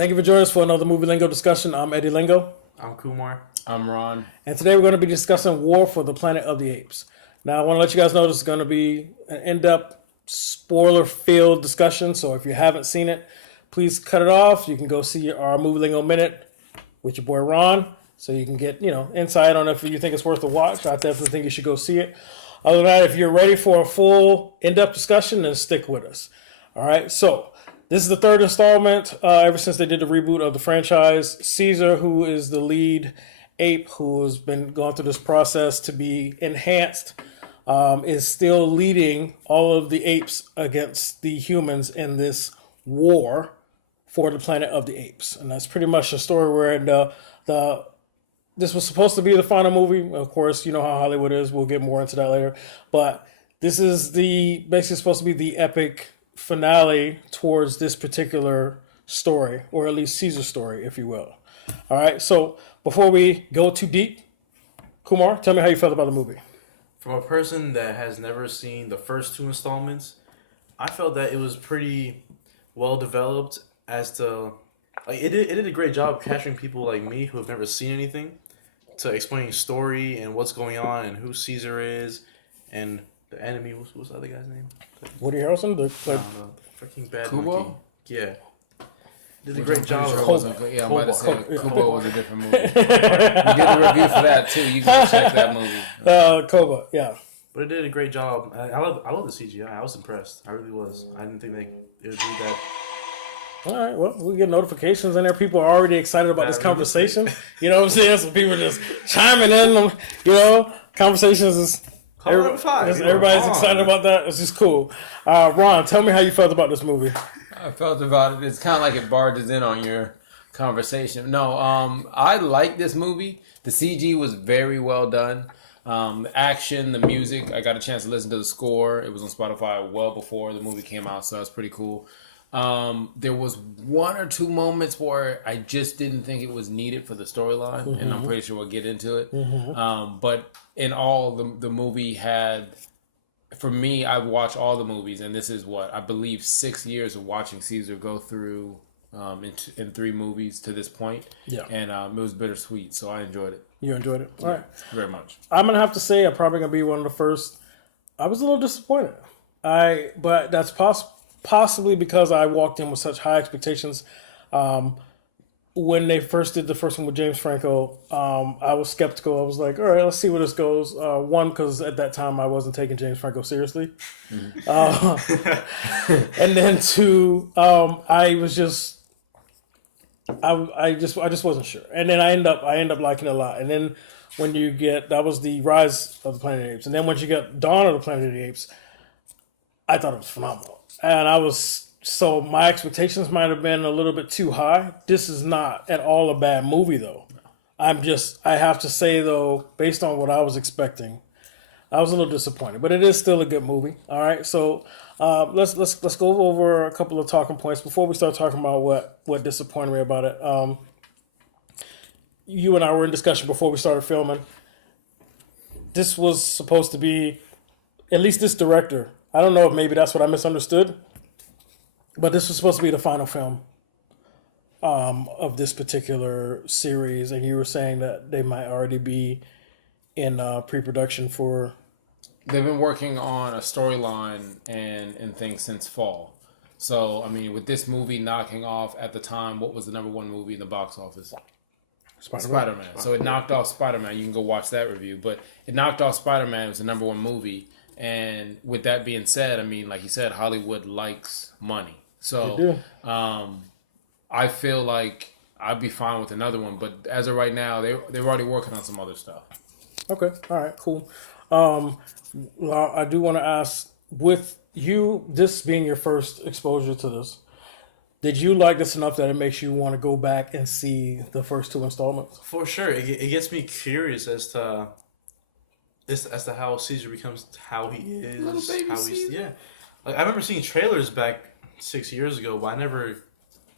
Thank you for joining us for another Movie Lingo discussion. I'm Eddie Lingo. I'm Kumar. I'm Ron. And today we're going to be discussing War for the Planet of the Apes. Now, I want to let you guys know this is going to be an in-depth, spoiler-filled discussion. So if you haven't seen it, please cut it off. You can go see our Movie Lingo Minute with your boy Ron, so you can get insight on if you think it's worth a watch. I definitely think you should go see it. Other than that, if you're ready for a full in-depth discussion, then stick with us. All right, so this is the third installment ever since they did the reboot of the franchise. Caesar, who is the lead ape who has been going through this process to be enhanced, is still leading all of the apes against the humans in this war for the Planet of the Apes. And that's pretty much the story where this was supposed to be the final movie. Of course, you know how Hollywood is. We'll get more into that later. But this is basically supposed to be the epic finale towards this particular story, or at least Caesar's story, if you will. All right, so before we go too deep, Kumar, tell me how you felt about the movie. From a person that has never seen the first two installments, I felt that it was pretty well developed as to... it did a great job capturing people like me who have never seen anything, to explaining story and what's going on and who Caesar is and the enemy. What's the other guy's name? Woody Harrelson? The freaking bad Kubo? monkey. Yeah. Did a great job. I'm about to say Kubo was a different movie. You did a review for that too. You can check that movie. Koba, yeah. But it did a great job. I love the CGI. I was impressed. I really was. I didn't think it would do that. All right, well, we get notifications in there. People are already excited about this conversation. You know what I'm saying? So people are just chiming in. Conversations is... Everybody's excited about that. It's just cool. Ron, tell me how you felt about this movie. I felt about it. It's kind of like it barges in on your conversation. No, I like this movie. The CG was very well done. The action, the music. I got a chance to listen to the score. It was on Spotify well before the movie came out, so that's pretty cool. There was one or two moments where I just didn't think it was needed for the storyline, and I'm pretty sure we'll get into it. But in all, the movie had, for me, I've watched all the movies, and this is what I believe 6 years of watching Caesar go through in 3 movies to this point. Yeah, and it was bittersweet, so I enjoyed it. You enjoyed it, all right? Very much. I'm gonna have to say I'm probably gonna be one of the first. I was a little disappointed. But that's possibly because I walked in with such high expectations. When they first did the first one with James Franco, I was skeptical. I was like, all right, let's see where this goes. One, because at that time I wasn't taking James Franco seriously. And then two, I was just... I just wasn't sure. And then I end up liking it a lot. And then when you get... That was the Rise of the Planet of the Apes. And then once you get Dawn of the Planet of the Apes, I thought it was phenomenal. And so my expectations might have been a little bit too high. This is not at all a bad movie, though. I have to say, though, based on what I was expecting, I was a little disappointed. But it is still a good movie. All right, so let's go over a couple of talking points before we start talking about what disappointed me about it. You and I were in discussion before we started filming. This was supposed to be, at least this director, I don't know if maybe that's what I misunderstood, but this was supposed to be the final film of this particular series, and you were saying that they might already be in pre-production for... They've been working on a storyline and things since fall. So, I mean, with this movie knocking off at the time, what was the number one movie in the box office? Spider-Man. So it knocked off Spider-Man. You can go watch that review. But it knocked off Spider-Man. It was the number one movie. And with that being said, I mean, like you said, Hollywood likes money. So I feel like I'd be fine with another one. But as of right now, they're already working on some other stuff. Okay. All right. Cool. I do want to ask, with you, this being your first exposure to this, did you like this enough that it makes you want to go back and see the first 2 installments? For sure. It gets me curious as to how Caesar becomes how he is. Little baby Caesar. Yeah. Like, I remember seeing trailers back 6 years ago, but I never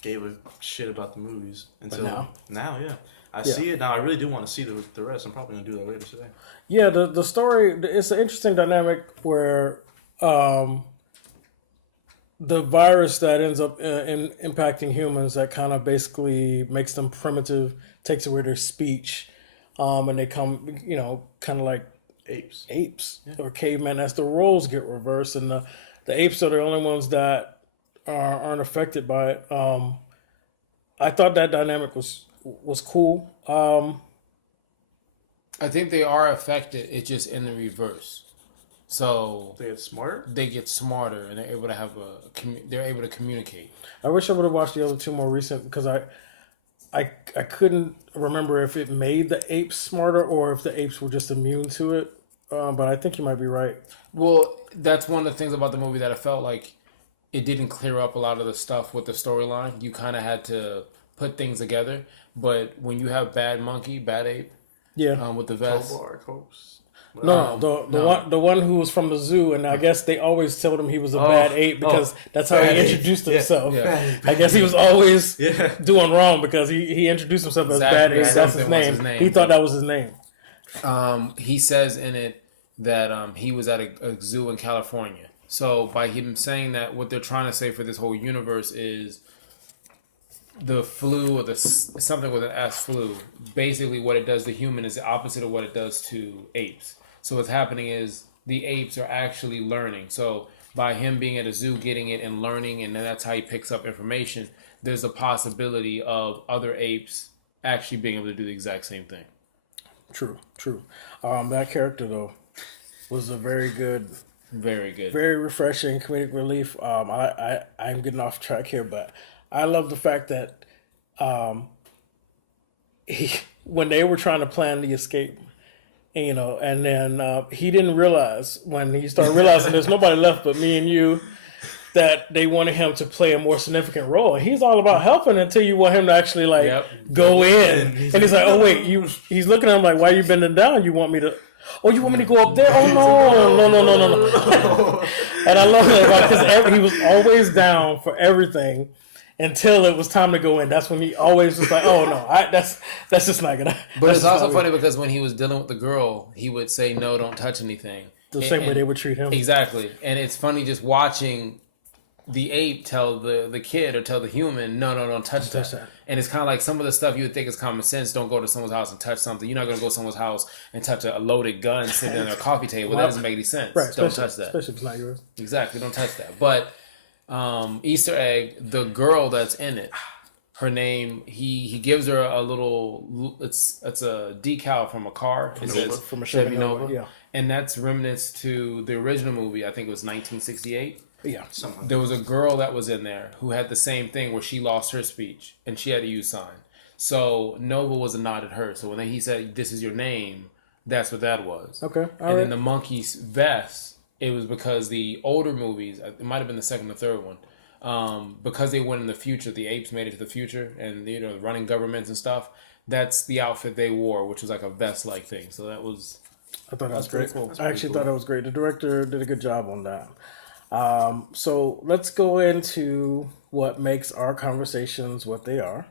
gave a shit about the movies until now. Yeah. I see it now. I really do want to see the rest. I'm probably going to do that later today. Yeah, the story, it's an interesting dynamic where the virus that ends up impacting humans that kind of basically makes them primitive, takes away their speech, and they come, kind of like apes or cavemen as the roles get reversed, and the apes are the only ones that aren't affected by it. I thought that dynamic was cool. I think they are affected. It's just in the reverse. So They get smarter. they get smarter and they're able to have they're able to communicate. I wish I would have watched the other two more recent because I couldn't remember if it made the apes smarter or if the apes were just immune to it. But I think you might be right. Well, that's one of the things about the movie that I felt like it didn't clear up a lot of the stuff with the storyline. You kind of had to put things together. But when you have bad ape, Yeah. with the vest, No, the one who was from the zoo, and I guess they always told him he was a bad ape because that's how he introduced himself. Yeah. I guess he was always doing wrong because he introduced himself as bad ape. That's his name. He thought that was his name. He says in it that he was at a zoo in California. So by him saying that, what they're trying to say for this whole universe is the flu or something with an S flu. Basically, what it does to human is the opposite of what it does to apes. So what's happening is the apes are actually learning. So by him being at a zoo, getting it and learning, and then that's how he picks up information. There's a possibility of other apes actually being able to do the exact same thing. True. That character though was a very good, very refreshing comedic relief. I'm getting off track here, but I love the fact that when they were trying to plan the escape, and then he didn't realize when he started realizing there's nobody left but me and you, that they wanted him to play a more significant role. And he's all about helping until you want him to actually go in. And he's like, oh wait, he's looking at him like, why are you bending down? You want me to? Oh, you want me to go up there? Oh no. And I love that because he was always down for everything until it was time to go in. That's when he always was like, oh no, that's just not gonna. But it's also funny because when he was dealing with the girl, he would say, no, don't touch anything. The same way they would treat him. Exactly. And it's funny just watching the ape tell the kid or tell the human, no, don't touch that. And it's kind of like some of the stuff you would think is common sense. Don't go to someone's house and touch something. You're not going to go to someo's house and touch a loaded gun sitting on their coffee table. That doesn't make any sense. Right, don't touch that. Especially if it's not yours. Exactly, don't touch that. But Easter egg, the girl that's in it, her name, he gives her a little, it's a decal from a car. It says from a Chevy Nova. Yeah. And that's remnants to the original movie. I think it was 1968. Yeah. There was a girl that was in there who had the same thing where she lost her speech and she had to use sign. So Nova was a nod at her. So when he said, this is your name, that's what that was. Okay. Then the monkey's vest, it was because the older movies, it might have been the second or third one, because they went in the future, the apes made it to the future and, running governments and stuff. That's the outfit they wore, which was like a vest-like thing. So that was... I thought that was great. Cool. I actually thought that was great. The director did a good job on that. So let's go into what makes our conversations what they are.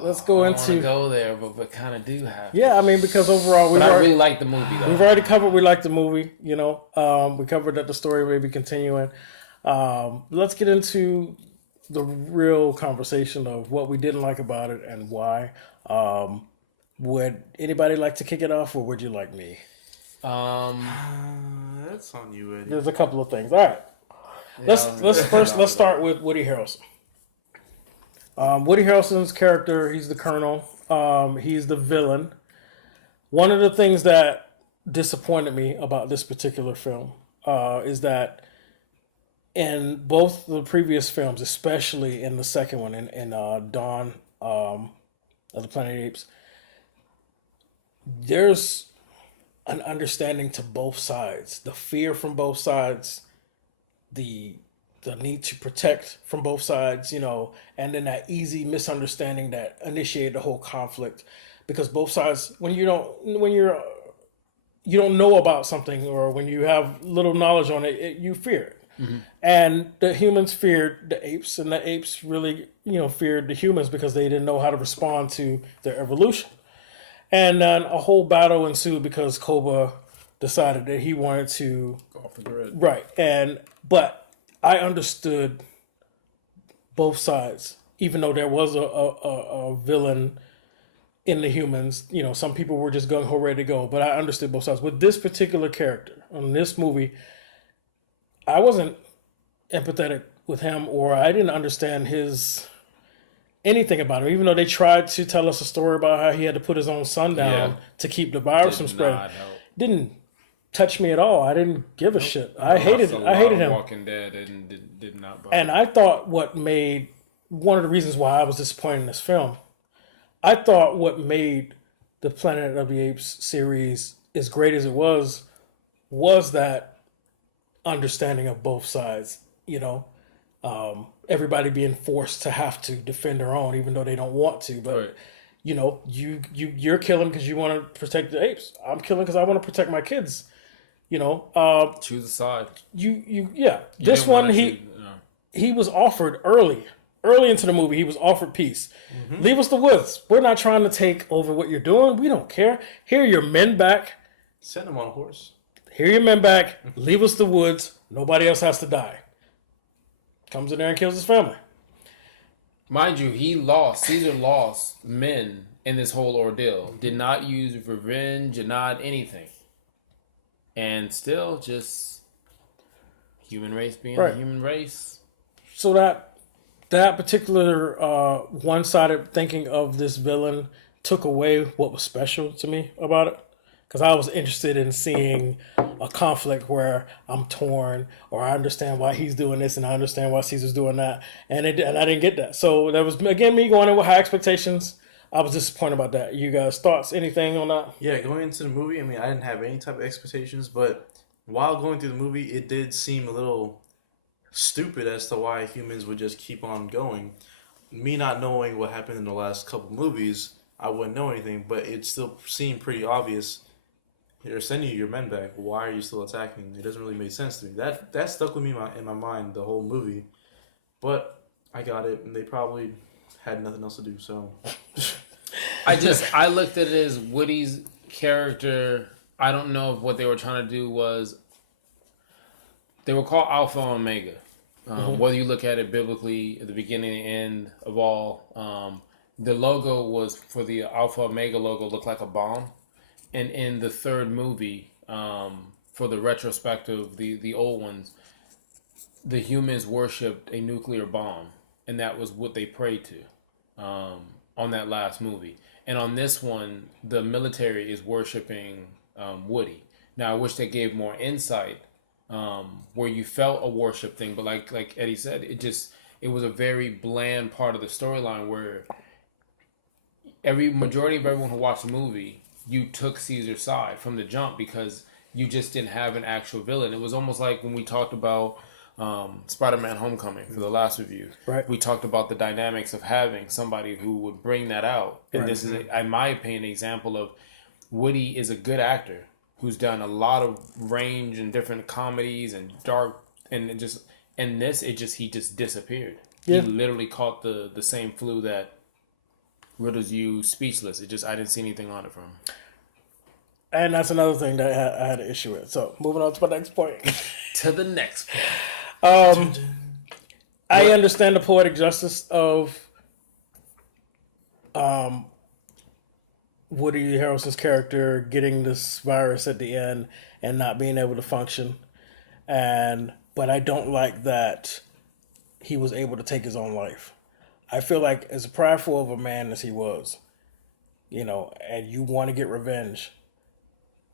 Let's go into go there, but kind of do have. Yeah, I mean because overall I really like the movie though. We've already covered we like the movie. We covered that the story may be continuing. Let's get into the real conversation of what we didn't like about it and why. Would anybody like to kick it off, or would you like me? That's on you, Eddie. There's a couple of things. All right. Let's start with Woody Harrelson. Woody Harrelson's character, he's the Colonel. He's the villain. One of the things that disappointed me about this particular film is that in both the previous films, especially in the second one, in Dawn of the Planet of the Apes, there's an understanding to both sides, the fear from both sides, the need to protect from both sides, and then that easy misunderstanding that initiated the whole conflict, because both sides, when you don't know about something or when you have little knowledge on it, you fear it. Mm-hmm. And the humans feared the apes, and the apes really, feared the humans because they didn't know how to respond to their evolution. And then a whole battle ensued because Koba decided that he wanted to go off the grid. Right. But I understood both sides, even though there was a villain in the humans. You know, some people were just gung ho ready to go, but I understood both sides. With this particular character on this movie, I wasn't empathetic with him, or I didn't understand his anything about him. Even though they tried to tell us a story about how he had to put his own son down Yeah. to keep the virus from Did spreading, not help. didn't touch me at all. I didn't give a shit. I Watched hated a lot him. of Walking Dead and did not bother. And I thought what made one of the reasons why I was disappointed in this film, I thought what made the Planet of the Apes series as great as it was that understanding of both sides. You know, everybody being forced to have to defend their own, even though they don't want to. But Right. you know, you're killing because you want to protect the apes. I'm killing because I want to protect my kids. You know, Choose a side. yeah. You This didn't wanna one, choose- he was offered early into the movie. He was offered peace. Leave us the woods. We're not trying to take over what you're doing. We don't care. Here are your men back. Send him on a horse. Here are your men back. Leave us the woods. Nobody else has to die. Comes in there and kills his family. Mind you, Caesar lost men in this whole ordeal. Did not use revenge and not anything. And still just human race being Right. the human race. So that particular one-sided thinking of this villain took away what was special to me about it, because I was interested in seeing a conflict where I'm torn, or I understand why he's doing this and I understand why Caesar's doing that, and I didn't get that. So that was again me going in with high expectations. I was disappointed about that. You guys thoughts? Anything on that? Yeah, going into the movie, I mean, I didn't have any type of expectations, but while going through the movie, it did seem a little stupid as to why humans would just keep on going. Me not knowing what happened in the last couple movies, I wouldn't know anything, but it still seemed pretty obvious. They're sending you your men back. Why are you still attacking? It doesn't really make sense to me. That stuck with me in my mind the whole movie, but I got it, and they probably had nothing else to do. So I looked at it as Woody's character. I don't know if what they were trying to do was they were called Alpha and Omega. Whether you look at it biblically at the beginning and end of all, the logo was for the Alpha Omega logo looked like a bomb. And in the third movie, for the retrospective, the old ones, the humans worshipped a nuclear bomb, and that was what they prayed to on that last movie. And on this one, the military is worshiping Woody. Now, I wish they gave more insight where you felt a worship thing, but like Eddie said, it was a very bland part of the storyline where majority of everyone who watched the movie, you took Caesar's side from the jump because you just didn't have an actual villain. It was almost like when we talked about Spider-Man Homecoming for the last review. Right. We talked about the dynamics of having somebody who would bring that out. And Right. this is, in my opinion, an example of Woody is a good actor who's done a lot of range and different comedies and dark and he just disappeared. Yeah. He literally caught the same flu that riddles you speechless. I didn't see anything on it from him. And that's another thing that I had an issue with. So moving on to my next point. To the next point. I understand the poetic justice of Woody Harrelson's character getting this virus at the end and not being able to function, but I don't like that he was able to take his own life. I feel like as prideful of a man as he was, and you want to get revenge,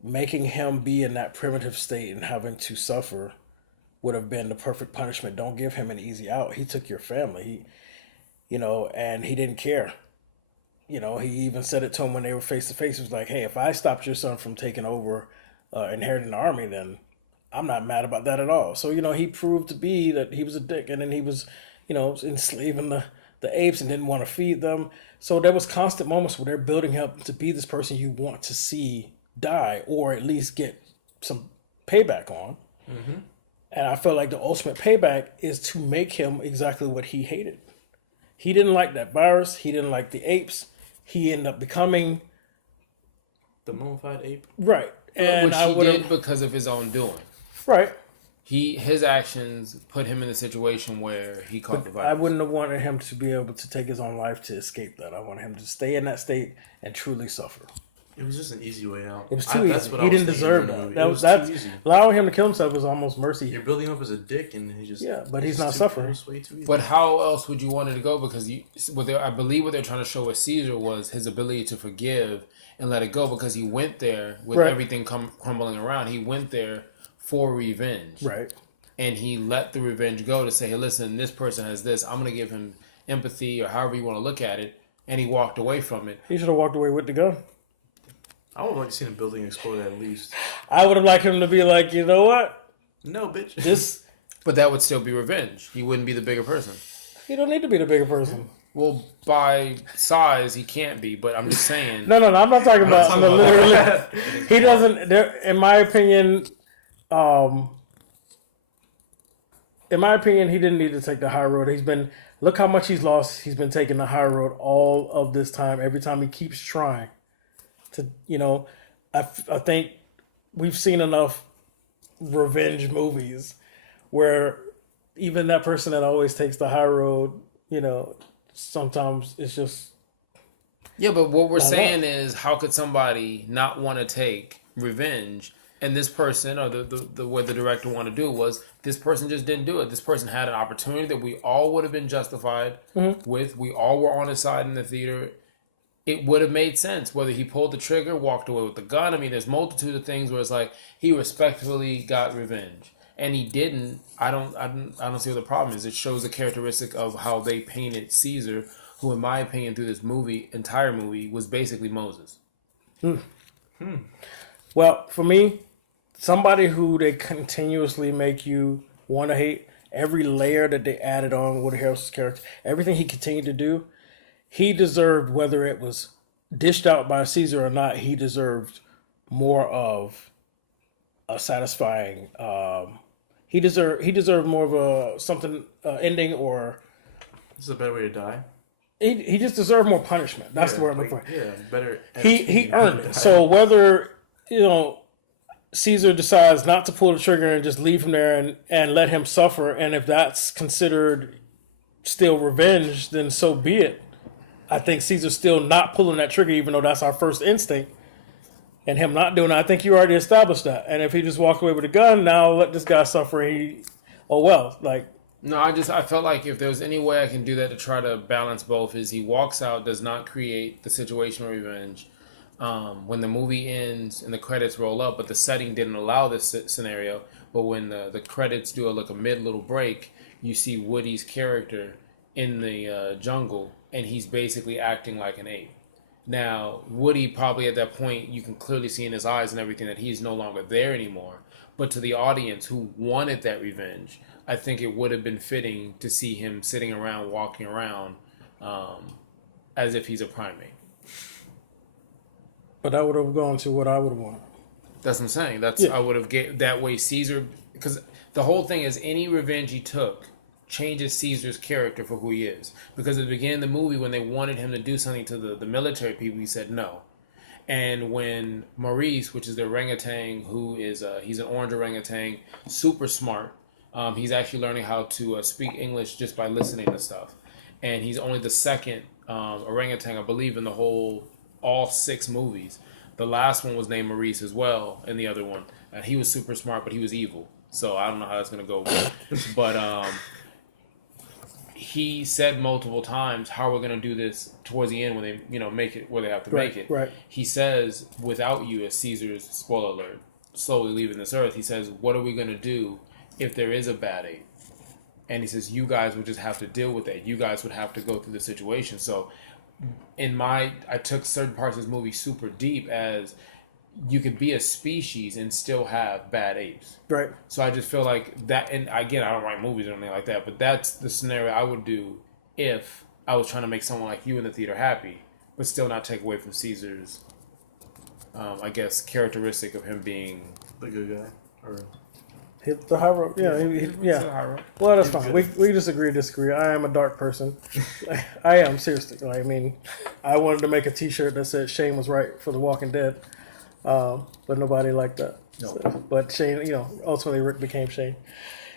making him be in that primitive state and having to suffer would have been the perfect punishment. Don't give him an easy out. He took your family, and he didn't care. He even said it to him when they were face to face. He was like, hey, if I stopped your son from taking over, inheriting the army, then I'm not mad about that at all. So, he proved to be that he was a dick, and then he was, enslaving the apes and didn't want to feed them. So there was constant moments where they're building up to be this person you want to see die or at least get some payback on. Mm-hmm. And I felt like the ultimate payback is to make him exactly what he hated. He didn't like that virus. He didn't like the apes. He ended up becoming the mummified ape. Right. And Which he did because of his own doing. Right. his actions put him in a situation where he caught the virus. I wouldn't have wanted him to be able to take his own life to escape that. I wanted him to stay in that state and truly suffer. It was just an easy way out. It was too easy. That's what He I was didn't thinking deserve during the that. movie. That's too easy. allowing him to kill himself was almost mercy. You're building him up as a dick, and he just But he's it's not suffering. It's way too easy. But how else would you want it to go? Because I believe what they're trying to show with Caesar was his ability to forgive and let it go, because he went there with everything crumbling around. He went there for revenge. Right. And he let the revenge go to say, hey, listen, this person has this. I'm going to give him empathy, or however you want to look at it. And he walked away from it. He should have walked away with the gun. I would have liked to see a building explode at least. I would have liked him to be like, you know what? No, bitch. But that would still be revenge. He wouldn't be the bigger person. He don't need to be the bigger person. Well, by size, he can't be. But I'm just saying. No. I'm not talking about. Literally. He doesn't. In my opinion, he didn't need to take the high road. Look how much he's lost. He's been taking the high road all of this time. Every time he keeps trying to, I think we've seen enough revenge movies where even that person that always takes the high road, sometimes it's just. Yeah, but what we're saying is, how could somebody not want to take revenge? And this person, or the way the director wanted to do it, was this person just didn't do it. This person had an opportunity that we all would have been justified with. We all were on his side in the theater. It would have made sense whether he pulled the trigger, walked away with the gun. I mean, there's multitude of things where it's like he respectfully got revenge, and he didn't. I don't see what the problem is. It shows the characteristic of how they painted Caesar, who, in my opinion, through this entire movie, was basically Moses. Well, for me, somebody who they continuously make you want to hate, every layer that they added on Woody Harrelson's character, everything he continued to do, he deserved, whether it was dished out by Caesar or not, he deserved more of a satisfying. He deserved more of a ending, or This is a better way to die. he just deserved more punishment. That's the word I'm looking for. Yeah, better. He earned it. So whether Caesar decides not to pull the trigger and just leave him there and let him suffer, and if that's considered still revenge, then so be it. I think Caesar's still not pulling that trigger, even though that's our first instinct. And him not doing it, I think you already established that. And if he just walked away with a gun, now let this guy suffer. No, I felt like if there was any way I can do that to try to balance both, is he walks out, does not create the situation of revenge. When the movie ends and the credits roll up, but the setting didn't allow this scenario. But when the credits do a mid little break, you see Woody's character in the jungle, and he's basically acting like an ape. Now, Woody probably at that point, you can clearly see in his eyes and everything that he's no longer there anymore. But to the audience who wanted that revenge, I think it would have been fitting to see him sitting around, walking around, as if he's a primate. But I would have gone to what I would have wanted. That's what I'm saying. I would have that way Caesar, because the whole thing is any revenge he took changes Caesar's character for who he is. Because at the beginning of the movie, when they wanted him to do something to the military people, he said no. And when Maurice, which is the orangutan, who is he's an orange orangutan, super smart. He's actually learning how to speak English just by listening to stuff. And he's only the second orangutan, I believe, in all 6 movies. The last one was named Maurice as well, and the other one. And he was super smart, but he was evil. So I don't know how that's going to go. But he said multiple times, how we're going to do this towards the end when they make it where they have to make it. Right. He says, without you, as Caesar's, spoiler alert, slowly leaving this earth, he says, what are we going to do if there is a bad ape? And he says, you guys would just have to deal with that. You guys would have to go through the situation. So I took certain parts of this movie super deep, as you could be a species and still have bad apes. Right. So I just feel like that, and again, I don't write movies or anything like that, but that's the scenario I would do if I was trying to make someone like you in the theater happy, but still not take away from Caesar's, I guess, characteristic of him being the good guy. Or hit the high road. Yeah. Well, that's fine. We just agree to disagree. I am a dark person. I am, seriously. I mean, I wanted to make a T-shirt that said "Shane was right" for The Walking Dead, but nobody liked that. So, but Shane, ultimately Rick became Shane.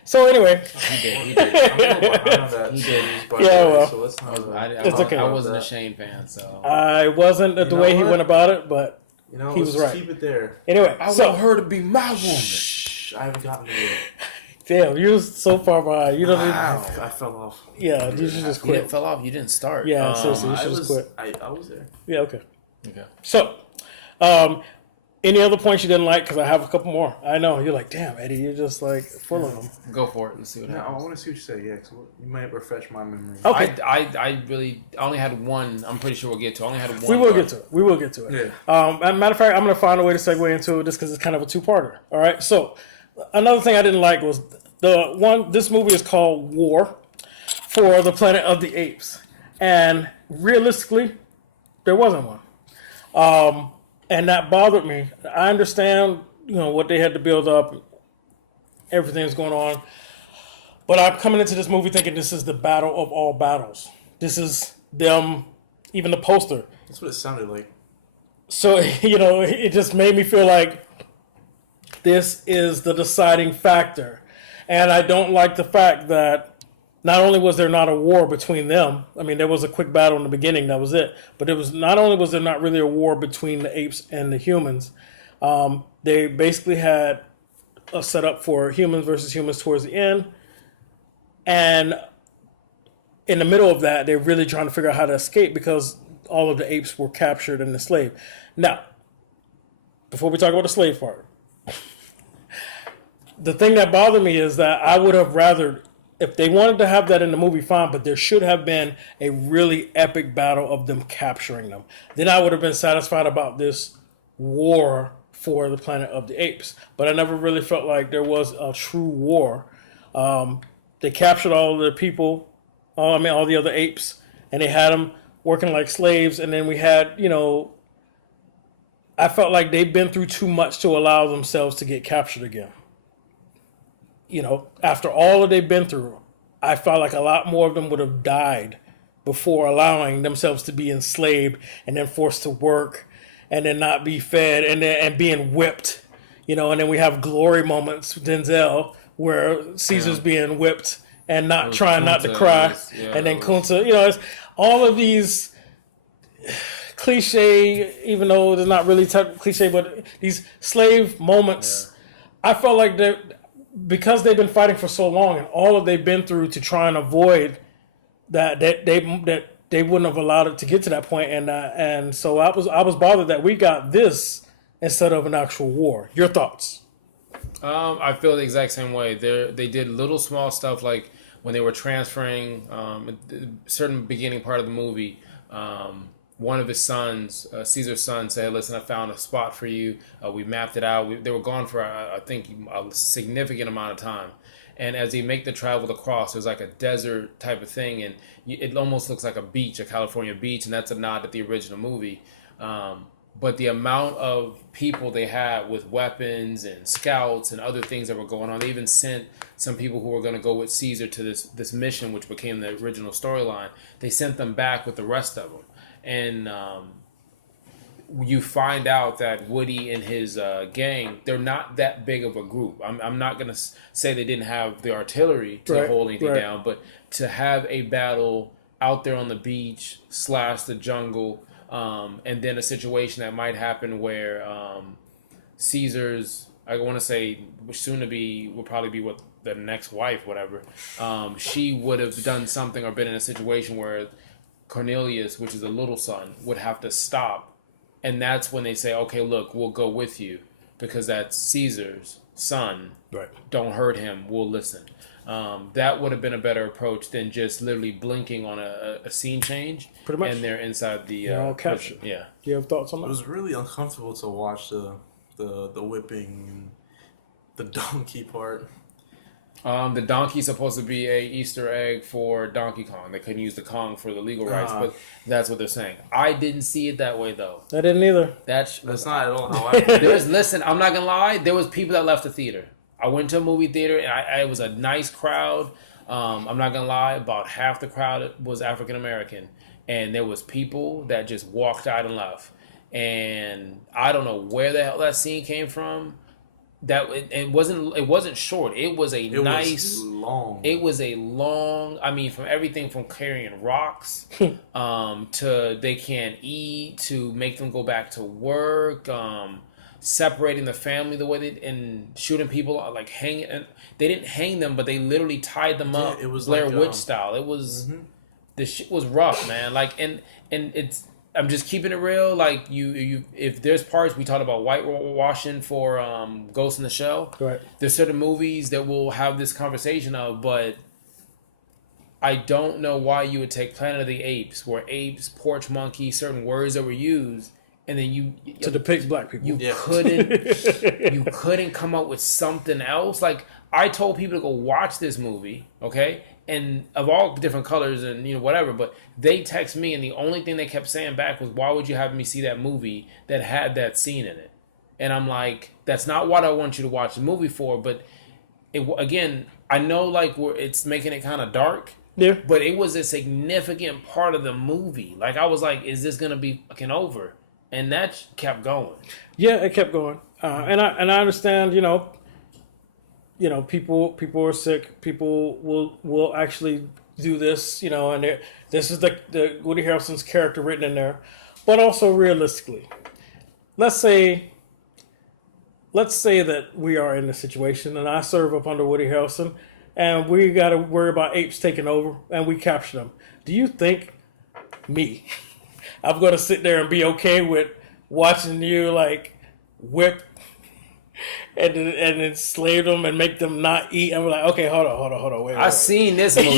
So anyway, He did. I'm a little behind on that series, by the Yeah, way, well. so let's not. It's okay. I wasn't a Shane fan, so I wasn't the know way he what? went about it, but You know, he let's was just right. keep it there. Anyway, I so want her to be my woman. Shh, I haven't gotten to it. damn, you're so far behind. You don't Wow, even. I fell off. Yeah, you should just You didn't quit. fell off. You didn't start. Yeah, seriously, you I should just was, quit. I was there. Yeah, okay. Okay. So, any other points you didn't like? Because I have a couple more. I know you're like, damn, Eddie, you're just like full of them. Go for it. Let's see what No, I happens. want to see what you say. Yeah, 'cause you might refresh my memory. Okay. I only had one. I'm pretty sure we'll get to. I only had one. We will get to it. We will get to it. Yeah. As a matter of fact, I'm going to find a way to segue into it just because it's kind of a two-parter. All right. So, another thing I didn't like was this movie is called War for the Planet of the Apes. And realistically, there wasn't one. And that bothered me. I understand, what they had to build up, everything's going on. But I'm coming into this movie thinking this is the battle of all battles. This is them, even the poster. That's what it sounded like. So, it just made me feel like this is the deciding factor. And I don't like the fact that not only was there not a war between them, I mean, there was a quick battle in the beginning, that was it. But it was not only was there not really a war between the apes and the humans, they basically had a setup for humans versus humans towards the end. And in the middle of that, they're really trying to figure out how to escape because all of the apes were captured and enslaved. Now, before we talk about the slave part, the thing that bothered me is that I would have rather, if they wanted to have that in the movie, fine, but there should have been a really epic battle of them capturing them. Then I would have been satisfied about this war for the Planet of the Apes. But I never really felt like there was a true war. They captured all of the people, all the other apes, and they had them working like slaves. And then we had, I felt like they've been through too much to allow themselves to get captured again. After all that they've been through, I felt like a lot more of them would have died before allowing themselves to be enslaved and then forced to work and then not be fed and being whipped. And then we have glory moments, Denzel, where Caesar's being whipped and not trying not to cry. And then Kunta, it's all of these cliche, even though they're not really cliche, but these slave moments, I felt like because they've been fighting for so long and all that they've been through to try and avoid that they wouldn't have allowed it to get to that point, and so I was bothered that we got this instead of an actual war. Your thoughts? I feel the exact same way. They did little small stuff like when they were transferring a certain beginning part of the movie. One of his sons, Caesar's son, said, "Listen, I found a spot for you. We mapped it out. They were gone for, I think, a significant amount of time. And as they make the travel across, there's like a desert type of thing, and it almost looks like a beach, a California beach, and that's a nod to the original movie. But the amount of people they had with weapons and scouts and other things that were going on, they even sent some people who were going to go with Caesar to this mission, which became the original storyline. They sent them back with the rest of them. And you find out that Woody and his gang, they're not that big of a group. I'm not going to say they didn't have the artillery to hold anything down, but to have a battle out there on the beach / the jungle, and then a situation that might happen where Caesar's, I want to say, soon to be, will probably be with the next wife, whatever, she would have done something or been in a situation where Cornelius, which is the little son, would have to stop. And that's when they say, okay, look, we'll go with you because that's Caesar's son. Right. Don't hurt him. We'll listen. That would have been a better approach than just literally blinking on a scene change. Pretty much. And they're inside the all captured. Yeah. Do you have thoughts on It that? was really uncomfortable to watch the whipping and the donkey part. The donkey's supposed to be a Easter egg for Donkey Kong. They couldn't use the Kong for the legal rights, but that's what they're saying. I didn't see it that way though. I didn't either. That's not at all how I. Listen, I'm not gonna lie. There was people that left the theater. I went to a movie theater, and it was a nice crowd. I'm not gonna lie. About half the crowd was African American, and there was people that just walked out and left. And I don't know where the hell that scene came from, it wasn't short. It was a nice was long. It was a long. I mean, from everything from carrying rocks, to they can't eat, to make them go back to work, separating the family the way they and shooting people like hanging. And they didn't hang them, but they literally tied them up. It was Blair like, Witch style. It was the shit was rough, man. Like and it's. I'm just keeping it real. Like you, if there's parts we talked about whitewashing for Ghost in the Shell. Right. There's certain movies that we'll have this conversation of, but I don't know why you would take Planet of the Apes, where apes, porch monkey, certain words that were used, and then you to depict black people. You couldn't come up with something else. Like I told people to go watch this movie, okay? And of all different colors and whatever, but they text me and the only thing they kept saying back was, why would you have me see that movie that had that scene in it? And I'm like, that's not what I want you to watch the movie for. But again, I know like it's making it kind of dark, Yeah. but it was a significant part of the movie. Like I was like, is this gonna be fucking over? And that kept going. Yeah, it kept going, and I understand. People are sick. People will actually do this. And this is the Woody Harrelson's character written in there, but also realistically, let's say that we are in this situation, and I serve up under Woody Harrelson, and we got to worry about apes taking over, and we capture them. Do you think I'm going to sit there and be okay with watching you like whip and enslave them and make them not eat? I'm like, okay, hold on, wait. I seen this movie.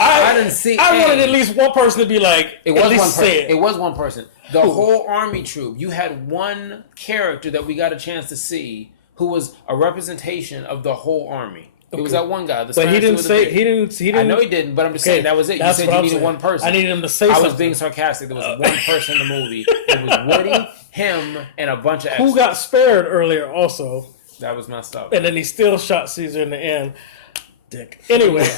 I didn't see. I wanted at least one person to be like, it was at least one person. say it. It was one person. The whole army troop. You had one character that we got a chance to see who was a representation of the whole army. It was that one guy. But he didn't say. He didn't. I know he didn't, but I'm just saying that was it. You said you needed one person. I needed him to say something. something. I was being sarcastic. There was one person in the movie. It was Woody, him, and a bunch of extras. Who got spared earlier also. That was messed up. And then he still shot Caesar in the end. Dick. Anyway.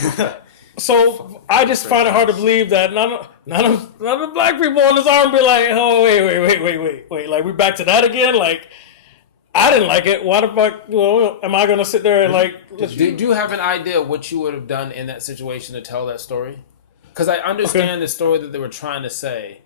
So I just find it hard to believe that none of the black people on this arm be like, oh, wait. Like, we back to that again? Like, I didn't like it. Why the fuck? Well, am I going to sit there and like... Did you have an idea what you would have done in that situation to tell that story? Because I understand the story that they were trying to say.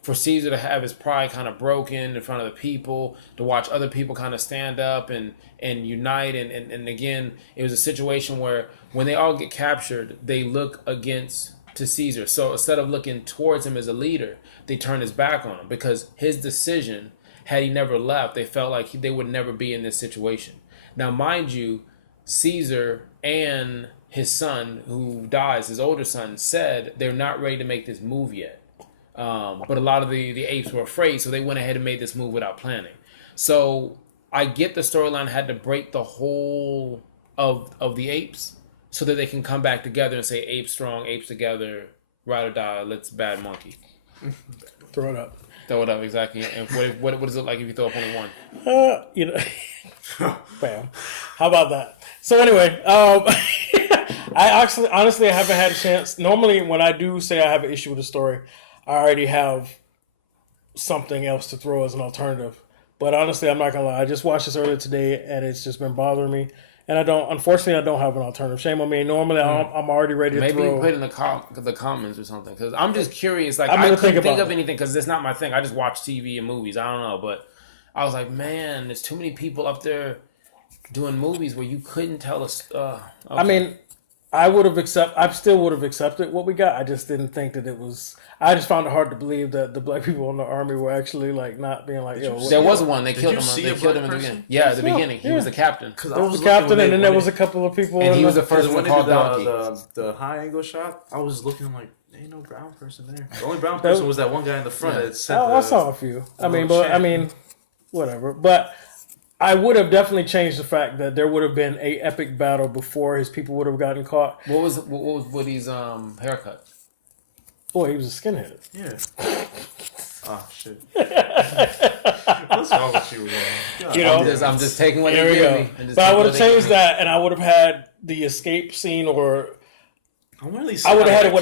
For Caesar to have his pride kind of broken in front of the people, to watch other people kind of stand up and unite. And again, it was a situation where when they all get captured, they look against to Caesar. So instead of looking towards him as a leader, they turn his back on him because his decision... Had he never left, they felt like they would never be in this situation. Now, mind you, Caesar and his son, who dies, his older son, said they're not ready to make this move yet. But a lot of the apes were afraid, so they went ahead and made this move without planning. So I get the storyline had to break the whole of the apes so that they can come back together and say, apes strong, apes together, ride or die, let's bad monkey. Throw it up. Throw it up, exactly. And what does it look like if you throw up only one? Bam. How about that? So anyway, I honestly haven't had a chance. Normally, when I do say I have an issue with a story, I already have something else to throw as an alternative. But honestly, I'm not gonna lie. I just watched this earlier today, and it's just been bothering me. And unfortunately, I don't have an alternative. Shame on me. Normally, I'm already ready to Maybe throw. you put it in the comments or something. Because I'm just curious. Like, I couldn't think of anything because it's not my thing. I just watch TV and movies. I don't know. But I was like, man, there's too many people up there doing movies where you couldn't tell us. Okay. I mean, I still would have accepted what we got. I just didn't think that it was... I just found it hard to believe that the black people in the army were actually like not being like, yo. There was one. They killed him. They killed him in the beginning. Yeah, at the beginning. He was the captain. There was the captain, and then there was a couple of people. And he was the first one called Donkey. The high angle shot. I was looking. I'm like, ain't no brown person there. The only brown person was that one guy in the front. That said I saw a few. I mean, whatever. But I would have definitely changed the fact that there would have been a epic battle before his people would have gotten caught. What was Woody's haircut? Boy, he was a skinhead. Yeah. Oh shit. What's wrong with you, man? I'm just taking what you give me. But I would have changed that, and I would have had the escape scene, or I would have had it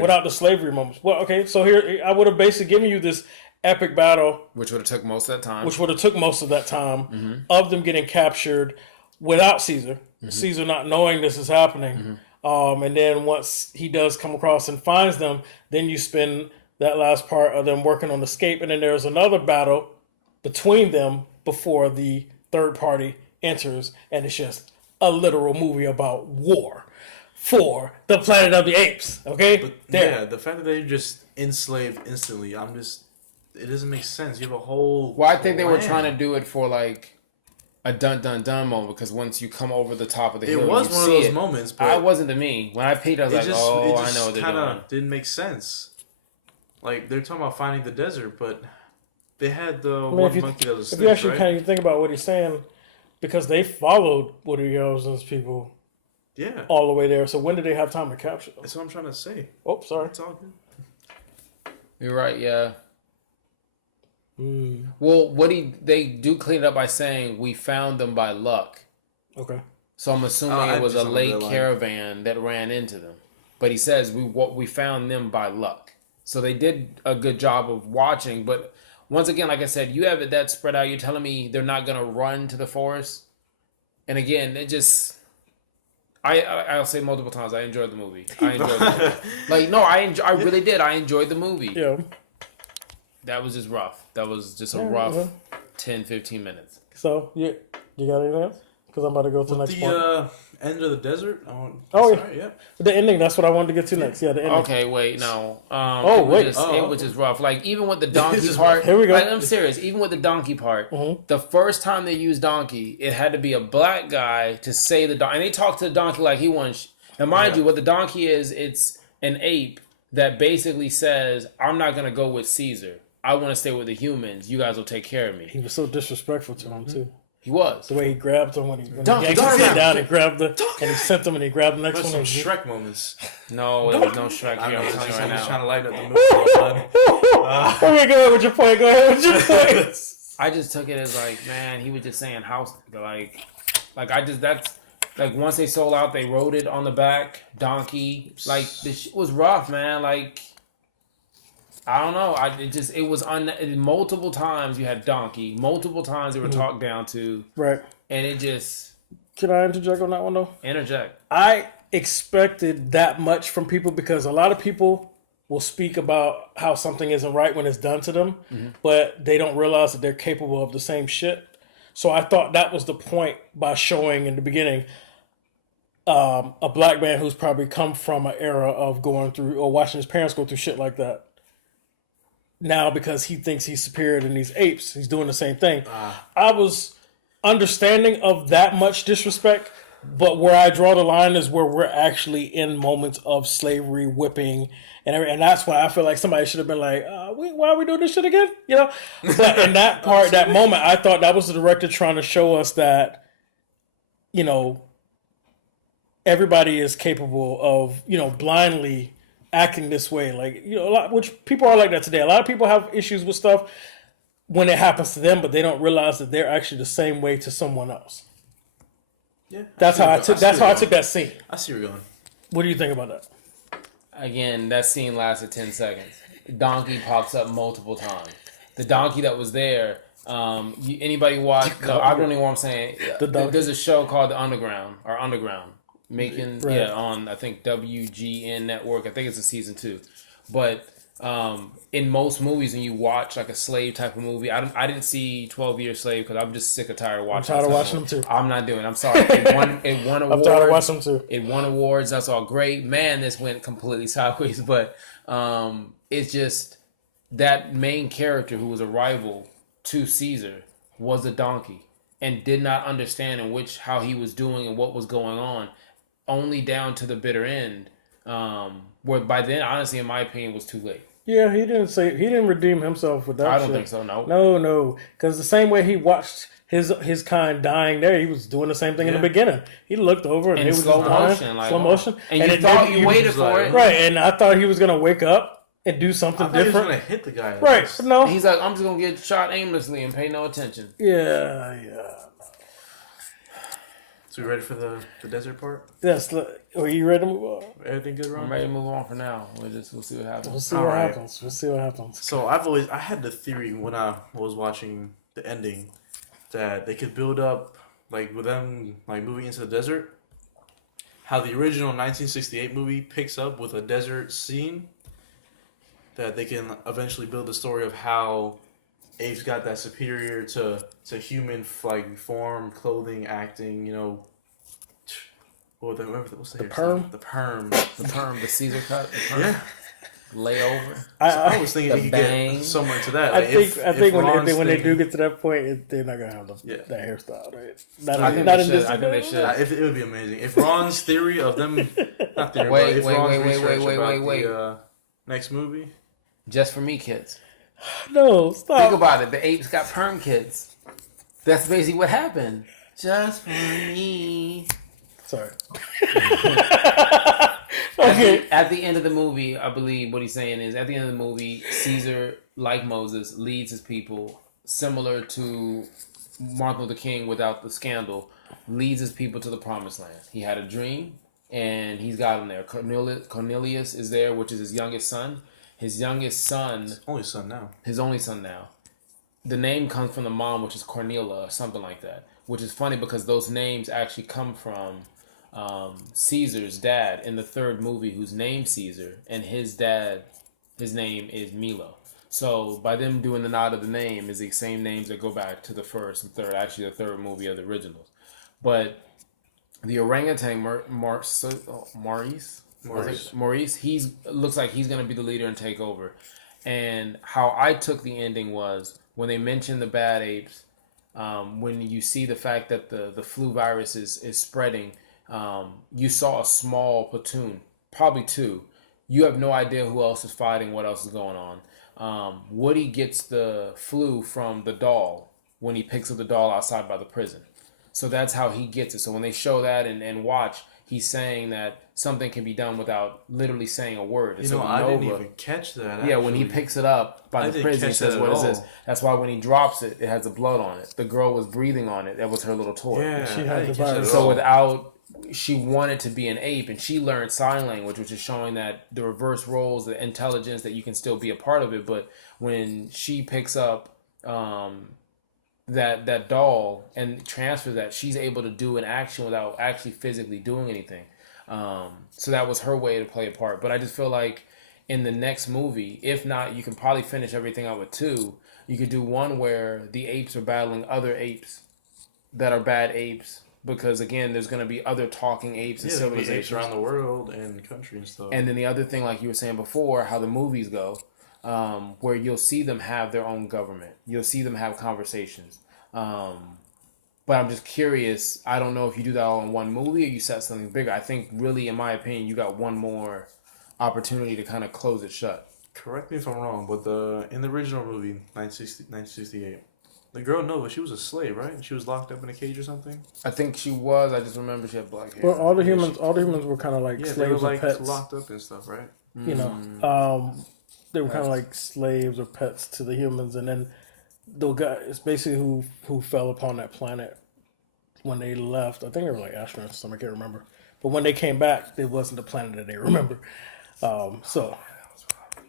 without the slavery moments. Well, okay, so here I would have basically given you this epic battle, which would have took most of that time. which would have took most of that time, of them getting captured without Caesar. Caesar not knowing this is happening. And then once he does come across and finds them, then you spend that last part of them working on escape. And then there's another battle between them before the third party enters. And it's just a literal movie about war for the Planet of the Apes. Okay? But yeah, the fact that they just enslaved instantly, it doesn't make sense. You have a whole. Well, I think they were land. trying to do it for like a dun dun dun moment, because once you come over the top of the hill, It was you one of see those it. moments, but I wasn't to me. When I peeked, I was like, "Oh, I know what they're doing." Didn't make sense. Like they're talking about finding the desert, but they had the one monkey that was if you actually right? kind of think about what he's saying, because they followed Woody Harrelson's people Yeah, all the way there. So when did they have time to capture them? that's what I'm trying to say. Oh, sorry. It's all good. You're right. Yeah. Well, they do clean it up by saying we found them by luck. Okay. So I'm assuming I it was a just late remember that line. caravan that ran into them. But he says we found them by luck. So they did a good job of watching. But once again, like I said, you have it that spread out. You're telling me they're not going to run to the forest. And again, it just... I'll say multiple times, I enjoyed the movie. I enjoyed the movie. Like, no, I really did. I enjoyed the movie. Yeah. That was just rough. That was just a rough 10, 15 minutes. So, you got anything else? Because I'm about to go to the next point. The end of the desert. Yeah. The ending, that's what I wanted to get to next. Yeah, the ending. Okay, wait, no. It was just rough. Like, even with the donkey part. Here we go. Like, I'm serious. Even with the donkey part, the first time they used donkey, it had to be a black guy to say the donkey. And they talked to the donkey like he wants. Now, mind you, what the donkey is, it's an ape that basically says, I'm not going to go with Caesar. I want to stay with the humans. You guys will take care of me. He was so disrespectful to him, too. He was. The way he grabbed him when he Donkey, yanked his head down and grabbed and he sent him and he grabbed the next There's one. some Shrek moments. No, there was no Shrek I here. know, I'm I'm telling you just right now. trying to lighten up the mood. Okay, go ahead with your point. Go ahead with your point. I just took it as like, man, he was just saying house, that's like once they sold out, they rode it on the back, donkey. Like this shit was rough, man. Like I don't know. It was multiple times you had donkey, multiple times they were talked down to, Right. and it just Can I interject on that one, though? interject. I expected that much from people because a lot of people will speak about how something isn't right when it's done to them, but they don't realize that they're capable of the same shit. So I thought that was the point by showing in the beginning a black man who's probably come from an era of going through or watching his parents go through shit like that. Now, because he thinks he's superior than these apes, he's doing the same thing. I was understanding of that much disrespect, but where I draw the line is where we're actually in moments of slavery, whipping, and that's why I feel like somebody should have been like, why are we doing this shit again? You know? But in that part, that moment, I thought that was the director trying to show us that, you know, everybody is capable of, you know, blindly acting this way. Like, you know, which people are like that today. A lot of people have issues with stuff when it happens to them, but they don't realize that they're actually the same way to someone else. Yeah, That's how I took that scene. I see where you're going. What do you think about that? Again, that scene lasted 10 seconds. Donkey pops up multiple times. The donkey that was there, anybody watch, I don't know what I'm saying. There's a show called The Underground, on, I think, WGN Network. I think it's a season 2. But in most movies, when you watch like a slave type of movie, I didn't see 12 Years Slave because I'm just sick and tired of watching. I'm tired of watching them too. I'm not doing it. I'm sorry. It won awards. I'm tired of watching them too. It won awards. That's all great. Man, this went completely sideways. But it's just that main character who was a rival to Caesar was a donkey and did not understand how he was doing and what was going on, only down to the bitter end. Where by then, honestly, in my opinion, it was too late. Yeah, he didn't redeem himself with that. I don't shit. think so. No. No, because the same way he watched his kind dying there, he was doing the same thing in the beginning. He looked over and In it was slow just dying, motion, like, slow motion, and you thought you waited was for like, it, right? And I thought he was gonna wake up and do something I thought he was different, gonna hit the guy. right? But no, He's like, I'm just gonna get shot aimlessly and pay no attention. yeah. So you ready for the desert part? Yes. Are you ready to move on? Everything good, Ron? I'm ready to move on for now. We'll see what happens. We'll see All what right. happens. We'll see what happens. So I had the theory when I was watching the ending that they could build up like with them like moving into the desert, how the original 1968 movie picks up with a desert scene, that they can eventually build the story of how apes got that superior to human like form, clothing, acting, what's the perm? The perm. The perm, the Caesar cut, the perm, Yeah. layover. I was thinking The he could bang. get somewhere to that. I Like, think Ron's when they thing- do get to that point, they're not gonna have Yeah. that hairstyle, right? Not, I think not they in should. this. I think they should. If it would be amazing if Ron's theory of them, not theory, Wait, but if wait, Ron's wait, wait, research wait, about wait, wait. the next movie. Just for me, kids. No, stop. Think about it. The apes got perm kids. That's basically what happened. Just for me. Sorry. Okay. At the end of the movie, I believe what he's saying is at the end of the movie, Caesar, like Moses, leads his people similar to Martin Luther King without the scandal, leads his people to the promised land. He had a dream and he's got him there. Cornelius is there, which is his youngest son. His youngest son, Only son now. his only son now. The name comes from the mom, which is Cornelia or something like that. Which is funny because those names actually come from Caesar's dad in the third movie, who's named Caesar, and his dad, his name is Milo. So by them doing the nod of the name is the same names that go back to the first and third, actually the third movie of the originals. But the orangutan Maurice, he's looks like he's gonna be the leader and take over. And how I took the ending was when they mentioned the bad apes. When you see the fact that the flu virus is spreading, you saw a small platoon, probably two. You have no idea who else is fighting, what else is going on. Woody gets the flu from the doll when he picks up the doll outside by the prison. So that's how he gets it. So when they show that and watch, he's saying that something can be done without literally saying a word. And so I Nova, didn't even catch that. yeah, when he picks it up by I the didn't prison, he catch says, that "What at is this?" all. That's why when he drops it, it has the blood on it. The girl was breathing on it. That was her little toy. Yeah, She I had didn't the catch that virus. at So all. without, she wanted to be an ape, and she learned sign language, which is showing that the reverse roles, the intelligence, that you can still be a part of it. But when she picks up that doll and transfers that, she's able to do an action without actually physically doing anything. So that was her way to play a part. But I just feel like in the next movie, if not, you can probably finish everything out with two. You could do one where the apes are battling other apes that are bad apes. Because again, there's going to be other talking apes and Yeah, there'll be apes civilizations around the world and country and stuff. And then the other thing, like you were saying before, how the movies go, where you'll see them have their own government. You'll see them have conversations. But I'm just curious. I don't know if you do that all in one movie or you set something bigger. I think really, in my opinion, you got one more opportunity to kind of close it shut. Correct me if I'm wrong, but in the original movie, 1968, the girl Nova, she was a slave, right? She was locked up in a cage or something. I think she was. I just remember she had black hair. Well, all the humans were kind of like Yeah, they slaves were or like pets. locked up and stuff, right? You know, they were kind of like slaves or pets to the humans, and then the guy is basically who fell upon that planet when they left. I think they were like astronauts or something. I can't remember. But when they came back, it wasn't the planet that they remember. So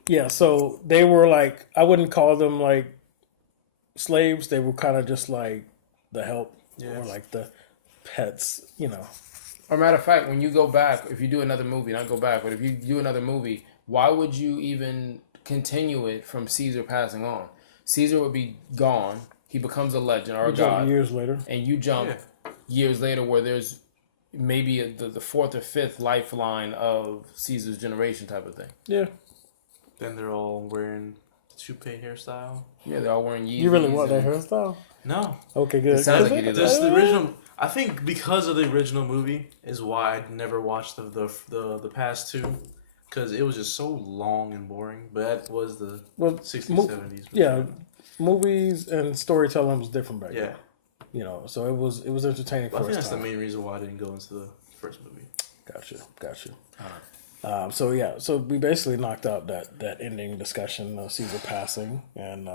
they were like, I wouldn't call them like slaves. They were kind of just like the help or like the pets, you know. Or matter of fact, when you go back, if you do another movie, not go back, but if you do another movie, why would you even continue it from Caesar passing on? Caesar would be gone. He becomes a legend or a god. Years later. And you jump years later where there's maybe the fourth or fifth lifeline of Caesar's generation type of thing. Yeah. Then they're all wearing the toupee hairstyle. Yeah, they're all wearing Yeezys. You really want that hairstyle? No. Okay, good. It sounds like you did. Just the original. I think because of the original movie is why I never watched the past two, because it was just so long and boring. But that was the 60s, 70s. Yeah, movies and storytelling was different back Yeah. then. You know, so it was entertaining But I for think its that's time. the main reason why I didn't go into the first movie. Gotcha. So we basically knocked out that ending discussion of Caesar passing, and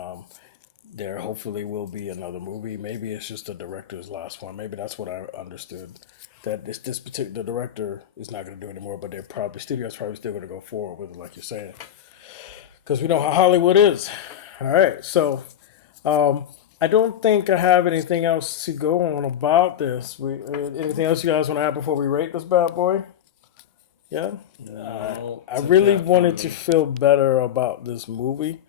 there hopefully will be another movie. Maybe it's just the director's last one. Maybe that's what I understood. That this particular director is not going to do anymore, but they're probably studio's probably still going to go forward with it, like you're saying, because we know how Hollywood is. All right, so I don't think I have anything else to go on about this. Anything else you guys want to add before we rate this bad boy? Yeah, No, I really wanted to feel better about this movie.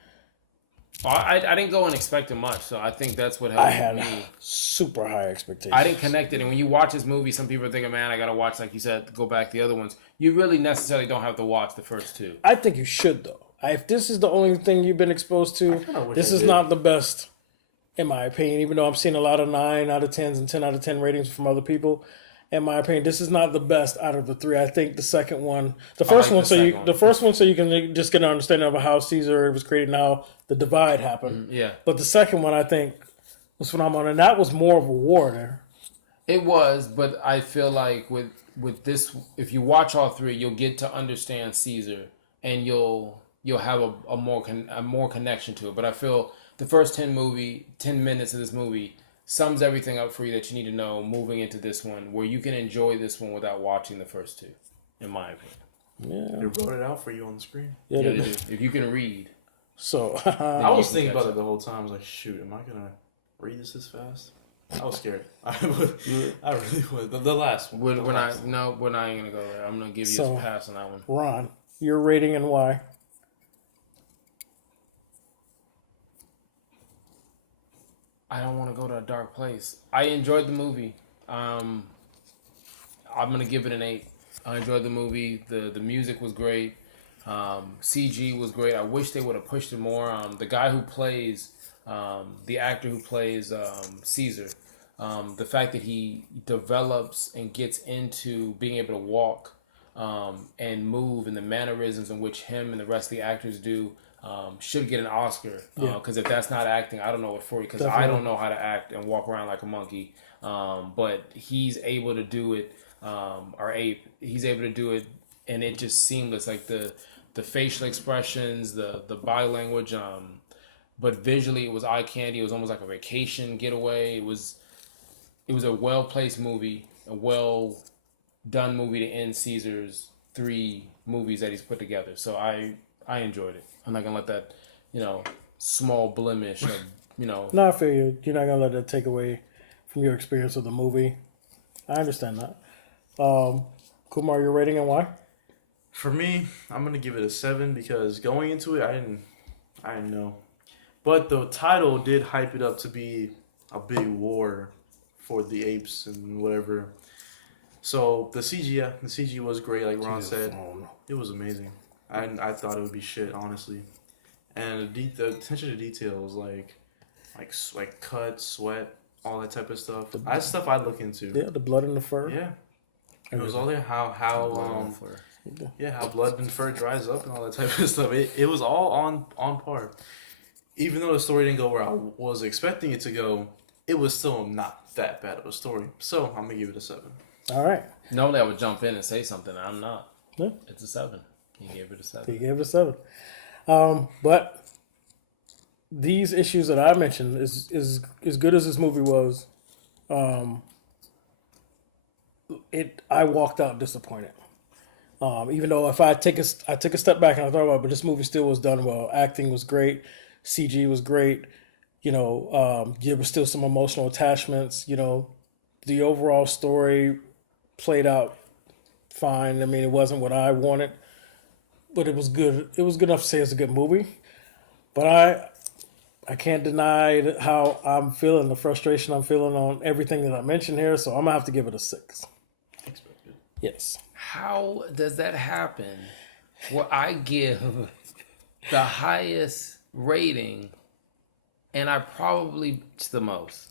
I didn't go in expecting much, so I think that's what helped I had me. super high expectations. I didn't connect it, and when you watch this movie, some people are thinking, "Man, I gotta watch," like you said, go back the other ones. You really necessarily don't have to watch the first two. I think you should though. If this is the only thing you've been exposed to, this is not the best, in my opinion. Even though I'm seeing a lot of 9 out of 10s and 10 out of 10 ratings from other people, in my opinion, this is not the best out of the three. I think the second one, the first one, the first one, so you can just get an understanding of how Caesar was created and how the divide happened. Yeah. But the second one, I think, was phenomenal, and that was more of a war there. It was, but I feel like with this, if you watch all three, you'll get to understand Caesar, and you'll have a more connection to it. But I feel the first 10 minutes of this movie sums everything up for you that you need to know moving into this one, where you can enjoy this one without watching the first two, in my opinion. Yeah, They wrote it out for you on the screen. yeah. Yeah, they do. If you can read. So I was thinking about it the whole time. I was like, shoot, am I going to read this fast? I was scared. I really was. The last one. We're not even going to go there. I'm going to give you a pass on that one. Ron, your rating and why? I don't want to go to a dark place. I enjoyed the movie. I'm gonna give it an 8. I enjoyed the movie. The music was great. CG was great. I wish they would have pushed it more. The guy who plays the actor who plays Caesar, the fact that he develops and gets into being able to walk and move, and the mannerisms in which him and the rest of the actors do. Should get an Oscar because if that's not acting, I don't know what for you, because I don't know how to act and walk around like a monkey. But he's able to do it, or Ape. He's able to do it, and it just seamless. Like the facial expressions, the body language. But visually, it was eye candy. It was almost like a vacation getaway. It was a well placed movie, a well done movie to end Caesar's 3 movies that he's put together. So I enjoyed it. I'm not gonna let that, small blemish of, No, I feel you. You're not gonna let that take away from your experience of the movie. I understand that. Kumar, your rating and why? For me, I'm gonna give it a 7 because going into it, I didn't know, but the title did hype it up to be a big war for the apes and whatever. So the CG was great, like Ron said. It was amazing. I thought it would be shit, honestly. And the attention to details, like cut, sweat, all that type of stuff. That's stuff I'd look into. Yeah, the blood and the fur. Yeah, it was all there. How blood and fur dries up and all that type of stuff. It was all on par. Even though the story didn't go where I was expecting it to go, it was still not that bad of a story. So I'm gonna give it a 7. All right. Normally I would jump in and say something. I'm not. Yeah. It's a 7. He gave it a 7. He gave it a 7. But these issues that I mentioned, is as good as this movie was, I walked out disappointed. Even though if I took a step back and I thought about it, but this movie still was done well. Acting was great. CG was great. There was still some emotional attachments. The overall story played out fine. I mean, it wasn't what I wanted, but it was good. It was good enough to say it's a good movie. But I can't deny how I'm feeling, the frustration I'm feeling on everything that I mentioned here. So I'm gonna have to give it a 6. Expected. Yes. How does that happen? Well, I give the highest rating, and I probably bitch the most.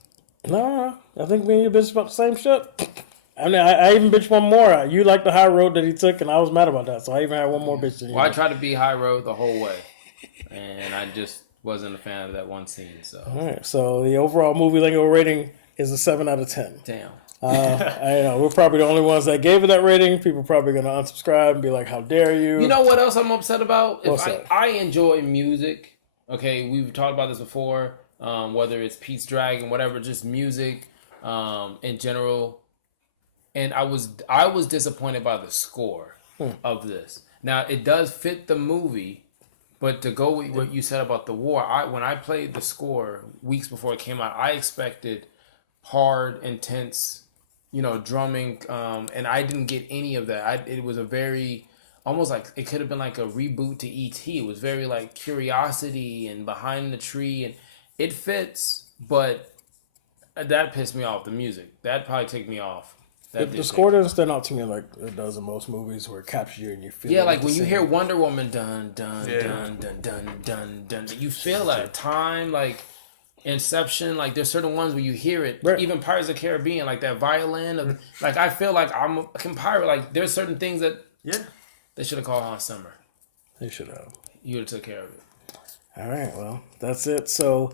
No, I think me and you bitch about the same shit. I mean, I even bitched one more. You like the high road that he took, and I was mad about that. So I even had one more bitch than you. Well, I tried to be high road the whole way, and I just wasn't a fan of that one scene. So, all right. So the overall movie Lingo rating is a 7 out of 10. damn. I know we're probably the only ones that gave it that rating. People are probably gonna unsubscribe and be like, "How dare you?" You know what else I'm upset about? What's that? I enjoy music. Okay, we've talked about this before. whether it's Pete's Dragon, whatever, just music in general. And I was disappointed by the score of this. Now it does fit the movie, but to go with what you said about the war, when I played the score weeks before it came out, I expected hard, intense, drumming, and I didn't get any of that. It was a very almost like it could have been like a reboot to E.T. It was very like curiosity and behind the tree, and it fits, but that pissed me off. The music that probably took me off. The score doesn't stand out to me like it does in most movies where it captures you and you feel. Yeah, like when you hear Wonder Woman, dun dun dun dun dun dun dun, you feel that time, like Inception. Like there's certain ones where you hear it. Right. Even Pirates of the Caribbean, like that violin. Like I feel like I'm a pirate. Like there's certain things that they should have called Hans Zimmer. They should have. You would have took care of it. All right, well that's it. So.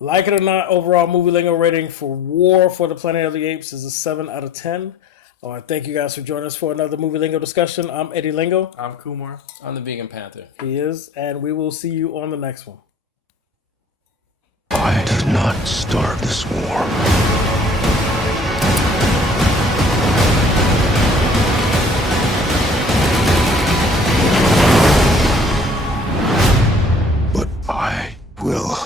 Like it or not, overall movie lingo rating for War for the Planet of the Apes is a 7 out of 10. I want to thank you guys for joining us for another movie lingo discussion. I'm Eddie Lingo. I'm Kumar. I'm the Vegan Panther. He is, and we will see you on the next one. I did not start this war. But I will